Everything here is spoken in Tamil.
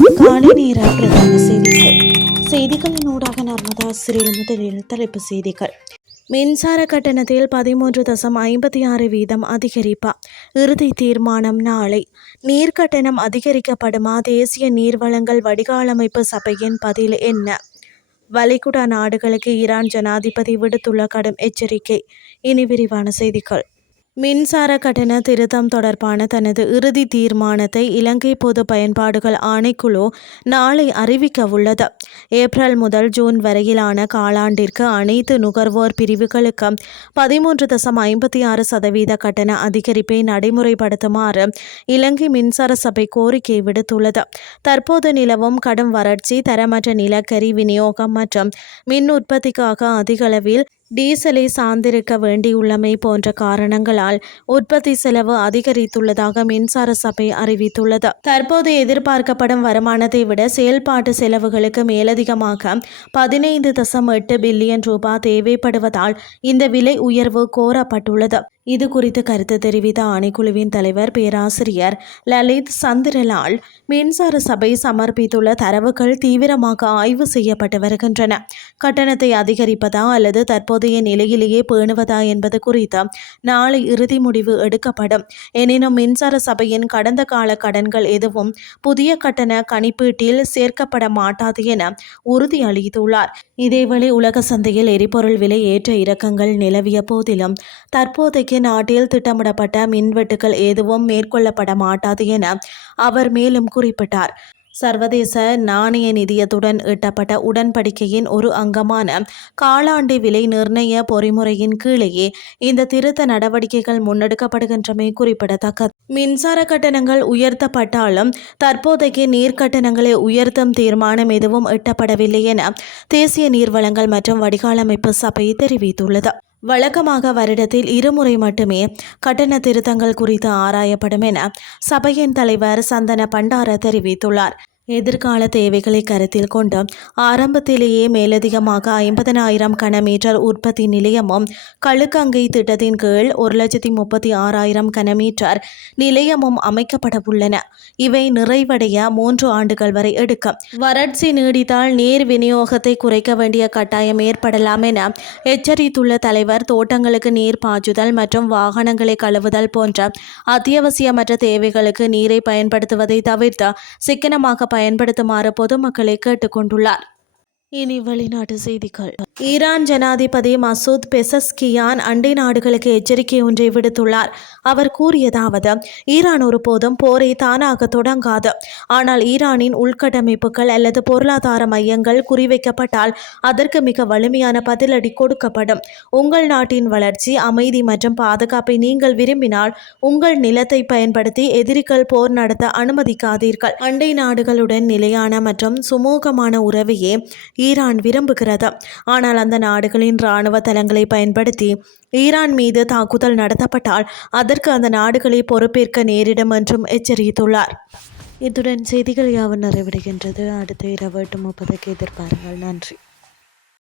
காலை நேர பிரதான செய்திகளின் ஊடாக நர்மதா சிறில் முதலில் தலைப்பு செய்திகள். மின்சார கட்டணத்தில் 13.56% அதிகரிப்பு. இறுதி தீர்மானம் நாளை. நீர் கட்டணம் அதிகரிக்கப்படுமா? தேசிய நீர்வளங்கள் வடிகாலமைப்பு சபையின் பதில் என்ன? வளைகுடா நாடுகளுக்கு ஈரான் ஜனாதிபதி விடுத்துள்ள கடும் எச்சரிக்கை. இனி விரிவான செய்திகள். மின்சார கட்டண திருத்தம் தொடர்பான தனது இறுதி தீர்மானத்தை இலங்கை பொது பயன்பாடுகள் ஆணைக்குழு நாளை அறிவிக்க உள்ளது. ஏப்ரல் முதல் ஜூன் வரையிலான காலாண்டிற்கு அனைத்து நுகர்வோர் பிரிவுகளுக்கு 13.56% கட்டண அதிகரிப்பை நடைமுறைப்படுத்துமாறு இலங்கை மின்சார சபை கோரிக்கை விடுத்துள்ளது. தற்போது நிலவும் கடும் வறட்சி, தரமற்ற நிலக்கரி விநியோகம் மற்றும் மின் உற்பத்திக்காக அதிகளவில் டீசலை சார்ந்திருக்க வேண்டியுள்ளமை போன்ற காரணங்களால் உற்பத்தி செலவு அதிகரித்துள்ளதாக மின்சார சபை அறிவித்துள்ளது. தற்போது எதிர்பார்க்கப்படும் வருமானத்தை விட செயல்பாட்டு செலவுகளுக்கு மேலதிகமாக 15.8 பில்லியன் ரூபாய் தேவைப்படுவதால் இந்த விலை உயர்வு கோரப்பட்டுள்ளது. இது குறித்து கருத்து தெரிவித்த ஆணைக்குழுவின் தலைவர் பேராசிரியர் லலித் சந்திரலால், மின்சார சபை சமர்ப்பித்துள்ள தரவுகள் தீவிரமாக ஆய்வு செய்யப்பட்டு வருகின்றன. கட்டணத்தை அதிகரிப்பதா அல்லது தற்போதைய நிலையிலேயே பேணுவதா என்பது குறித்து நாளை இறுதி முடிவு எடுக்கப்படும். எனினும் மின்சார சபையின் கடந்த கால கடன்கள் எதுவும் புதிய கட்டண கணிப்பீட்டில் சேர்க்கப்பட மாட்டாது என உறுதியளித்துள்ளார். இதேவேளை உலக சந்தையில் எரிபொருள் விலை ஏற்ற இறக்கங்கள் நிலவிய போதிலும் தற்போதைக்கு நாட்டில் திட்டமிடப்பட்ட மின்வெட்டுகள் எதுவும் மேற்கொள்ளப்பட மாட்டாது என அவர் மேலும் குறிப்பிட்டார். சர்வதேச நாணய நிதியத்துடன் எட்டப்பட்ட உடன்படிக்கையின் ஒரு அங்கமான காலாண்டு விலை நிர்ணய பொறிமுறையின் கீழேயே இந்த திருத்த நடவடிக்கைகள் முன்னெடுக்கப்படுகின்றமை குறிப்பிடத்தக்கது. மின்சார கட்டணங்கள் உயர்த்தப்பட்டாலும் தற்போதைக்கு நீர் கட்டணங்களை உயர்த்தும் தீர்மானம் எதுவும் எட்டப்படவில்லை என தேசிய நீர்வளங்கள் மற்றும் வடிகாலமைப்பு சபை தெரிவித்துள்ளது. வழக்கமாக வருடத்தில் 2 முறை மட்டுமே கட்டண திருத்தங்கள் குறித்து ஆராயப்படும் என சபையின் தலைவர் சந்தன பண்டார தெரிவித்துள்ளார். எதிர்கால தேவைகளை கருத்தில் கொண்டு ஆரம்பத்திலேயே மேலதிகமாக 50,000 கனமீட்டர் உற்பத்தி நிலையமும் கழுக்கங்கை திட்டத்தின் கீழ் 1,36,000 கனமீட்டர் நிலையமும் அமைக்கப்பட உள்ளன. இவை நிறைவடைய 3 ஆண்டுகள் வரை எடுக்கும். வறட்சி நீடித்தால் நீர் விநியோகத்தை குறைக்க வேண்டிய கட்டாயம் ஏற்படலாம் என எச்சரித்துள்ள தலைவர், தோட்டங்களுக்கு நீர் பாய்ச்சுதல் மற்றும் வாகனங்களை கழுவுதல் போன்ற அத்தியாவசியமற்ற தேவைகளுக்கு நீரை பயன்படுத்துவதை தவிர்த்து சிக்கனமாக பயன்படுத்துமாறு பொதுமக்களை கேட்டுக்கொண்டுள்ளார். இனி வெளிநாட்டு செய்திகள். ஈரான் ஜனாதிபதி மசூத் பெசஸ்கியான் அண்டை நாடுகளுக்கு எச்சரிக்கை ஒன்றை விடுத்துள்ளார். அவர் கூறியதாவது: ஈரான் ஒருபோதும் போரை தானாக தொடங்காது. ஆனால் ஈரானின் உள்கட்டமைப்புகள் அல்லது பொருளாதார மையங்கள் குறிவைக்கப்பட்டால் அதற்கு மிக வலிமையான பதிலடி கொடுக்கப்படும். உங்கள் நாட்டின் வளர்ச்சி, அமைதி மற்றும் பாதுகாப்பை நீங்கள் விரும்பினால் உங்கள் நிலத்தை பயன்படுத்தி எதிரிகள் போர் நடத்த அனுமதிக்காதீர்கள். அண்டை நாடுகளுடன் நிலையான மற்றும் சுமூகமான உறவையே ஈரான் விரும்புகிறது. ஆனால் அந்த நாடுகளின் இராணுவ தளங்களை பயன்படுத்தி ஈரான் மீது தாக்குதல் நடத்தப்பட்டால் அதற்கு அந்த நாடுகளை பொறுப்பேற்க நேரிடும் என்றும் எச்சரித்துள்ளார். இத்துடன் செய்திகள் யாவும் நிறைவடைகின்றது. அடுத்த இரவு 8:30 எதிர்பாருங்கள். நன்றி.